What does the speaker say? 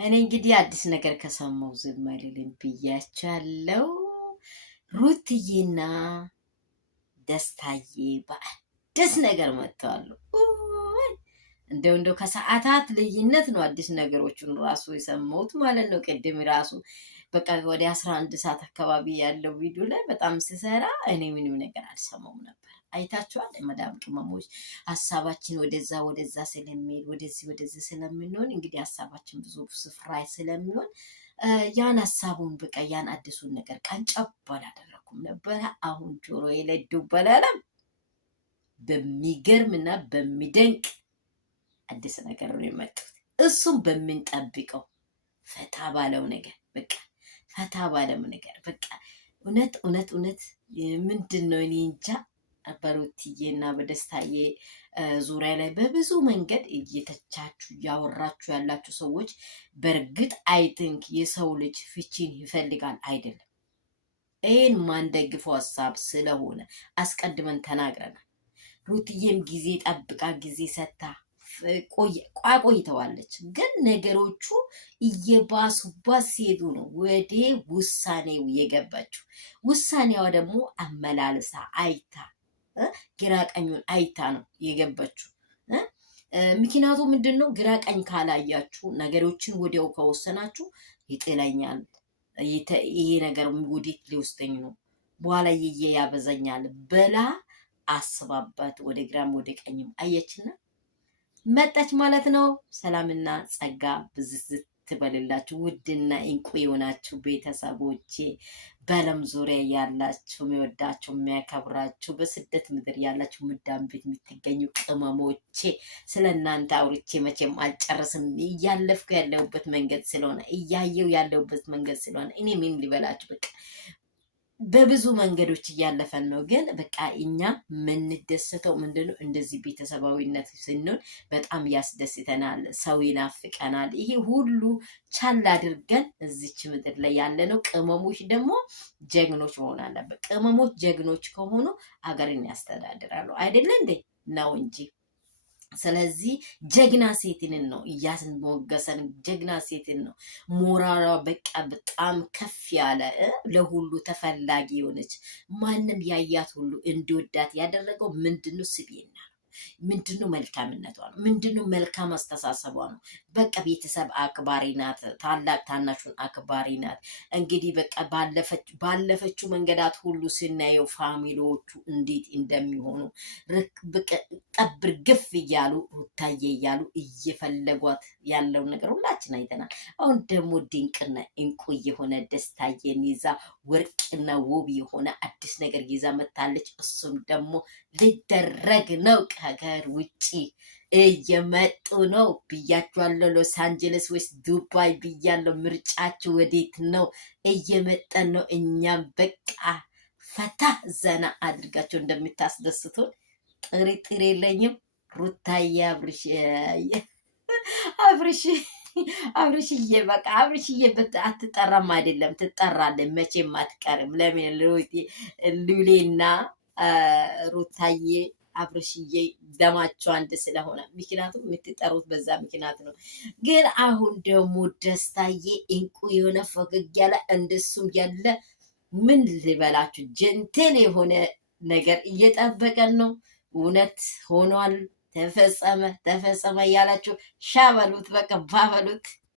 እኔ እንግዲህ አዲስ ነገር ከሰማው ዝም አልልም ብያቻለው። ሩትዬና ደስታዬ በአዲስ ነገር መጥተዋል። እንደው ከሰዓታት ልዩነት ነው አዲስ ነገሮቹን ራሱ የሰማሁት ማለት ነው። ቅድም ራሱ በቃ ወደ 11 ሰዓት አካባቢ ያለው ቪዲዮ ላይ በጣም ስሰራ እኔ ምንም ነገር አልሰማውም ነበር። አይታችኋል። መዳም ቅመሞች ሀሳባችን ወደዛ ስለሚሄድ ወደዚህ ስለምንሆን እንግዲህ ሀሳባችን ብዙ ስፍራ ስለሚሆን ያን ሀሳቡን በቃ ያን አዲሱን ነገር ቀንጨብ አላደረኩም ነበረ። አሁን ጆሮዬ ላይ ዱብ አላለም። በሚገርምና በሚደንቅ አዲስ ነገር ነው የመጡት። እሱም በምንጠብቀው ፈታ ባለው ነገር በቃ ፈታ ባለው ነገር በቃ እውነት ምንድን ነው እኔ እንጃ። በሩትዬና በደስታዬ ዙሪያ ላይ በብዙ መንገድ እየተቻችሁ እያወራችሁ ያላችሁ ሰዎች በእርግጥ አይ ቲንክ የሰው ልጅ ፍቺን ይፈልጋል አይደለም። ይህን ማንደግፈው ሀሳብ ስለሆነ አስቀድመን ተናግረናል። ሩትዬም ጊዜ ጠብቃ ጊዜ ሰታ ቆይተዋለች። ግን ነገሮቹ እየባሱባት ሲሄዱ ነው ወደ ውሳኔው የገባችው። ውሳኔዋ ደግሞ አመላልሳ አይታ ግራ ቀኙን አይታ ነው የገባችው። ምክንያቱ ምንድን ነው? ግራ ቀኝ ካላያችሁ ነገሮችን ወዲያው ከወሰናችሁ ይጥለኛል፣ ይሄ ነገር ወዴት ሊወስደኝ ነው፣ በኋላ ያበዛኛል ብላ አስባባት ወደ ግራም ወደ ቀኝም አየችና መጣች ማለት ነው። ሰላምና ጸጋ ብዝዝት ትበልላችሁ ውድና እንቁ የሆናችሁ ቤተሰቦቼ፣ በዓለም ዙሪያ ያላችሁ የሚወዳችሁ የሚያከብራችሁ፣ በስደት ምድር ያላችሁ ምዳም ቤት የምትገኙ ቅመሞቼ፣ ስለ እናንተ አውርቼ መቼም አልጨርስም። እያለፍኩ ያለሁበት መንገድ ስለሆነ እያየው ያለሁበት መንገድ ስለሆነ እኔ ምን ሊበላችሁ በቃ በብዙ መንገዶች እያለፈን ነው። ግን በቃ እኛ የምንደሰተው ምንድነው? እንደዚህ ቤተሰባዊነት ስንሆን በጣም ያስደስተናል። ሰው ይናፍቀናል። ይሄ ሁሉ ቻል አድርገን እዚች ምድር ላይ ያለነው ቅመሞች ደግሞ ጀግኖች መሆን አለበት። ቅመሞች ጀግኖች ከሆኑ ሀገርን ያስተዳድራሉ። አይደለ እንዴ? ነው እንጂ ስለዚህ ጀግና ሴትን ነው እያስሞገሰን፣ ጀግና ሴትን ነው ሞራሏ በቃ በጣም ከፍ ያለ ለሁሉ ተፈላጊ የሆነች ማንም ያያት ሁሉ እንዲወዳት ያደረገው ምንድነው? ስብዕና ነው። ምንድነው? መልካምነቷ ነው። ምንድነው? መልካም አስተሳሰቧ ነው። በቃ ቤተሰብ አክባሪ ናት። ታላቅ ታናሹን አክባሪ ናት። እንግዲህ በቃ ባለፈችው መንገዳት ሁሉ ስናየው ፋሚሊዎቹ እንዴት እንደሚሆኑ ጠብር ግፍ እያሉ ሩታዬ እያሉ እየፈለጓት ያለውን ነገር ሁላችን አይተናል። አሁን ደግሞ ድንቅና እንቁ የሆነ ደስታዬን ይዛ ወርቅና ውብ የሆነ አዲስ ነገር ይዛ መታለች። እሱም ደግሞ ሊደረግ ነው። ከሀገር ውጪ እየመጡ ነው ብያችኋለሁ። ሎስ አንጀለስ ወይስ ዱባይ ብያለሁ። ምርጫችሁ ወዴት ነው? እየመጠን ነው። እኛም በቃ ፈታ ዘና አድርጋቸው እንደምታስደስቱን ጥርጥር የለኝም። ሩታዬ አብርሽዬ በቃ አብርሽዬ አትጠራም አይደለም፣ ትጠራለች። መቼም አትቀርም። ለምን ሉሌና ሩታዬ አብርሽዬ ደማቸው አንድ ስለሆነ ምክንያቱም የምትጠሩት በዛ ምክንያት ነው። ግን አሁን ደግሞ ደስታዬ እንቁ የሆነ ፈገግ ያለ እንደሱም ያለ ምን ልበላችሁ ጀንቴል የሆነ ነገር እየጠበቀን ነው። እውነት ሆኗል። ተፈጸመ እያላችሁ ሻበሉት፣ በቃ ባበሉት።